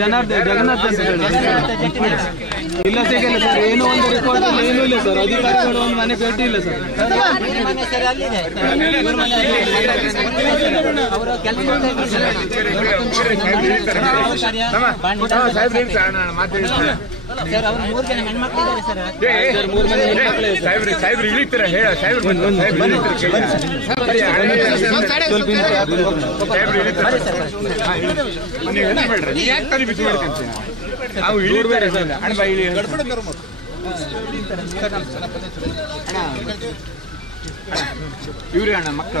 ಜಗನ್ನಾಥ್ ಅಂತ ಇಲ್ಲ ಸಿಗಲ್ಲ ಸರ್, ಏನೋ ಒಂದು ರಿಪೋರ್ಟ್ ಏನೂ ಇಲ್ಲ ಸರ್, ಅಧಿಕಾರಿಗಳು ಒಂದು ಮನೆ ಭೇಟಿ ಇಲ್ಲ ಸರ್. ಸಾಹೇಬ್ರು ಇಳಿತಾರೆ ಹೇಳ ಸಾಹೇಬ್ರು ಬೇಡ್ರಿ ಯಾಕೆ ತಲೆ ಬಿಸಿ ಮಾಡ್ಕೊಂತೀವಿ ನಾವು ಇಳಿಬೇಡ ಅಣ್ಣ ಬಾ ಇಳಿ ಇವ್ರಿ ಅಣ್ಣ ಮಕ್ಕಳು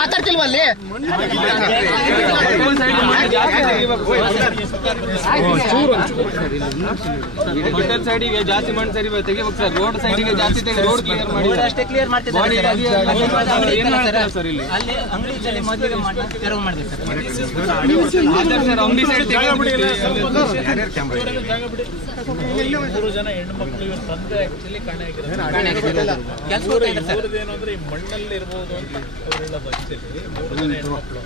ಮಾತಾಡ್ತಿಲ್ವ ಅಲ್ಲಿ ಹೋಟೆಲ್ ಸೈಡಿಗೆ ಜಾಸ್ತಿ ಮಾಡಿ ಸರಿ ತೆಗಿಬೇಕು ಸರ್, ರೋಡ್ ಸೈಡಿಗೆ ಜಾಸ್ತಿ ತೆಗಿ, ರೋಡ್ ಕ್ಲಿಯರ್ ಮಾಡಿ ಅಷ್ಟೇ ಕ್ಲಿಯರ್ ಮಾಡ್ತಿದ್ದಾರೆ ಸರ್. ಇಲ್ಲಿ ಅಲ್ಲಿ ಅಂಗಡಿ ಮದುವೆ ತೆರವು ಮಾಡಿದೆ ಸರ್. ಅಂಗಡಿ ಸೈಡ್ ಜನ ಹೆಣ್ಮಕ್ಳು ಇವ್ರ ತಂದೆ ಆಕ್ಚುಲಿ ಕಾಣೆಯಾಗಿರೋದು ಏನು ಅಂದ್ರೆ ಈ ಮಣ್ಣಲ್ಲಿ ಇರ್ಬೋದು ಅಂತ ಅವ್ರು ಹೇಳೋದು. ಆಕ್ಚುಲಿ 3 ಜನ ಹೆಣ್ಮಕ್ಳು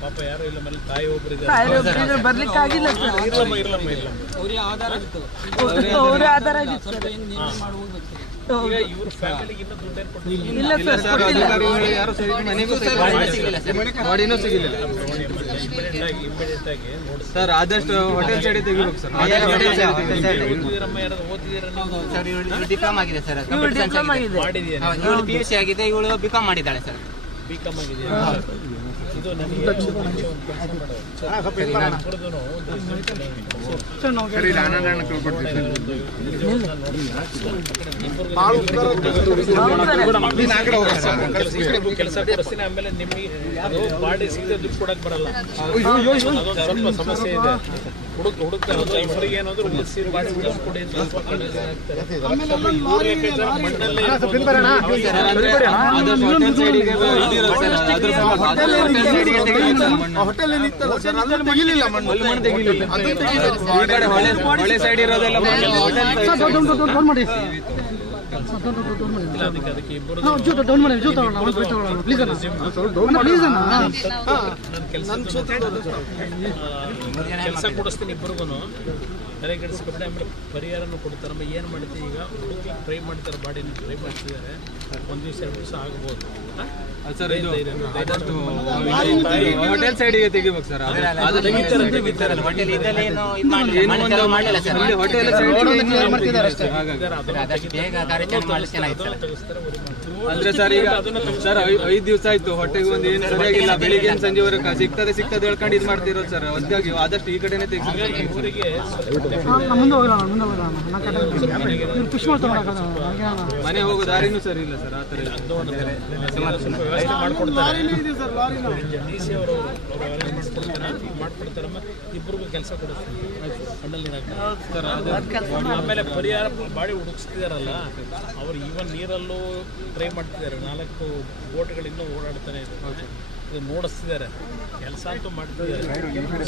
ಪಾಪ ಯಾರು ಇಲ್ಲ, ಮೇಲೆ ತಾಯಿ ಒಬ್ಬರಿದ್ದಾರೆ, ಬರ್ಲಿಕ್ಕೆ ಆಗಿಲ್ಲ ಇರ್ಲಮ್ಮ ಆಧಾರ ಆಗಿತ್ತು ಸರ್. ಈಗ ಇವ್ರ ಫ್ಯಾಮಿಲಿಗೆ ಇನ್ನೂ ದುಡ್ಡೇನು ಕೊಟ್ಟಿಲ್ಲ. ಇಲ್ಲ ಸರ್, ಯಾರು ಸರಿ ಮನೆಗೂ ಬಾಡಿನೂ ಸಿಗಿಲ್ಲ ಇಮಿಡಿಯೇಟ್ ಆಗಿ ನೋಡಿ ಸರ್. ಆದಷ್ಟು ಹೋಟೆಲ್ ಸೈಡ್ ತೆಗಿಬೇಕು ಸರ್. ಓದಿದಿರಮ್ಮ ಯಾರು ಓದಿದಿರ ಸರ್ ಇವಳು ಡಿಪ್ಲೊಮಾ ಆಗಿದೆ ಸರ್, ಮಾಡಿದೀಯ ಇವಳು PUC ಆಗಿದೆ, ಇವಳು ಬಿಕಾಮ್ ಮಾಡಿದ್ದಾಳೆ ಸರ್. ಬಿಕಾಮ್ ಆಗಿದೆಯಾ? ಇದು ನನಗೆ ಒಂದು ಕೆಲಸ ಕೆಲಸ ಕೊಡಿಸ್ತೀನಿ. ಆಮೇಲೆ ನಿಮಗೆ ಅದು ಬಾಡಿ ಸಿಗದೆ ದುಡ್ಡು ಕೊಡಕ್ ಬರಲ್ಲ, ಅದೊಂದು ಸ್ವಲ್ಪ ಸಮಸ್ಯೆ ಇದೆ. ಹುಡುಕ್ತಾರೆ ಇಬ್ಬರಿಗೆ ಏನಾದ್ರು ಉಳಿಸಿ ಬಾಡಿ ಕೊಡಿ ಅಂತ ಸ್ವಲ್ಪ ಮಣ್ಣಲ್ಲೇ ಹೊಳೆ ಸೈಡ್ ಇರೋದೆಲ್ಲ ಅದಕ್ಕೆ ಇಬ್ಬರು ಕೆಲಸ ಕೊಡಿಸ್ತೀನಿ ಇಬ್ಬರಿಗೂ ತಲೆ ಕೆಡಿಸ್ಕೊಬಿಟ್ಟು ಆಮೇಲೆ ಪರಿಹಾರನೂ ಕೊಡ್ತಾರಮ್ಮ. ಏನು ಮಾಡ್ತೀವಿ ಈಗ ಹುಡುಗಿ ಫ್ರೈ ಮಾಡ್ತಾರೆ, ಬಾಡಿನ ಫ್ರೈ ಮಾಡ್ತಿದ್ದಾರೆ. 1 ದಿವಸ 2 ದಿವಸ ಆಗ್ಬೋದು ಸರ್. ಇದು ಹೋಟೆಲ್ ಸೈಡಿಗೆ ತೆಗಿಬೇಕು ಸರ್. ಅಂದ್ರೆ ಸರ್ ಈಗ ಸರ್ 5 ದಿವಸ ಆಯ್ತು, ಹೊಟ್ಟೆಗೆ ಒಂದು ಏನು ಸರಿಯಾಗಿಲ್ಲ, ಬೆಳಿಗ್ಗೆ ಸಂಜೆವರೆಗೆ ಸಿಗ್ತದೆ ಹೇಳ್ಕೊಂಡು ಇದು ಮಾಡ್ತಿರೋದು ಸರ್. ಅದಕ್ಕಾಗಿ ಆದಷ್ಟು ಈ ಕಡೆನೆ ತೆಗಿಬೇಕು. ಮನೆ ಹೋಗೋ ದಾರಿನೂ ಸರಿ ಇಲ್ಲ ಸರ್. ಆ ಥರ ಮಾಡ್ಕೊಡ್ತಾರೆ, ಮಾಡ್ಕೊಡ್ತಾರಮ್ಮ. ಇಬ್ಬರಿಗೂ ಕೆಲಸ ಕೊಡಿಸ್ತೀನಿ ಆಮೇಲೆ ಪರಿಹಾರ ಬಾಡಿ ಹುಡುಕಿಸ್ತಿದಾರಲ್ಲ ಅವ್ರು ಈವನ್ ನೀರಲ್ಲೂ ಟ್ರೈ ಮಾಡ್ತಿದ್ದಾರೆ. 4 ಬೋಟ್ಗಳು ಇನ್ನೂ ಓಡಾಡ್ತಾನೆ ಇದೆ, ಇದು ನೋಡಿಸ್ತಿದ್ದಾರೆ. ಕೆಲಸ ಅಂತೂ ಮಾಡ್ತಿದ್ದಾರೆ,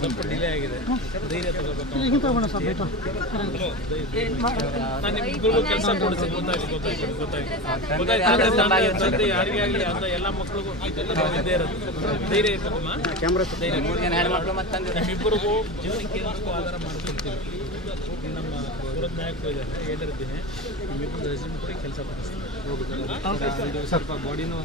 ಸ್ವಲ್ಪ ಡಿಲೇ ಆಗಿದೆ. ಧೈರ್ಯ ತಗೋಬೇಕು. ನಾನು ನಿಮ್ಮಿಬ್ಬರಿಗೂ ಕೆಲಸ ಕೊಡಿಸಿ ಗೊತ್ತಾಯ್ತು. ಯಾರಿಗೆ ಆಗಲಿ ಅಂತ ಎಲ್ಲ ಮಕ್ಕಳಿಗೂ ಇದ್ದೇ ಇರುತ್ತೆ. ಧೈರ್ಯ ಇರ್ತದಮ್ಮ, ನಿಮ್ಮಿಬ್ಬರಿಗೂ ಜೀವನಕ್ಕೆ ಏನಕ್ಕೂ ಆಧಾರ ಮಾಡ್ಕೊಳ್ತೀವಿ. ನಮ್ಮ ಪುರದ ನಾಯಕರು ಇದ್ದಾರೆ, ಹೇಳಿರ್ತೀನಿ ನಿಮ್ಮಿಬ್ಬರು ರೆಸ್ಯೂಮ್ ಕೊಡಿ, ಕೆಲಸ ಕೊಡಿಸ್ತೀವಿ. ಸ್ವಲ್ಪ ಬಾಡಿನೂ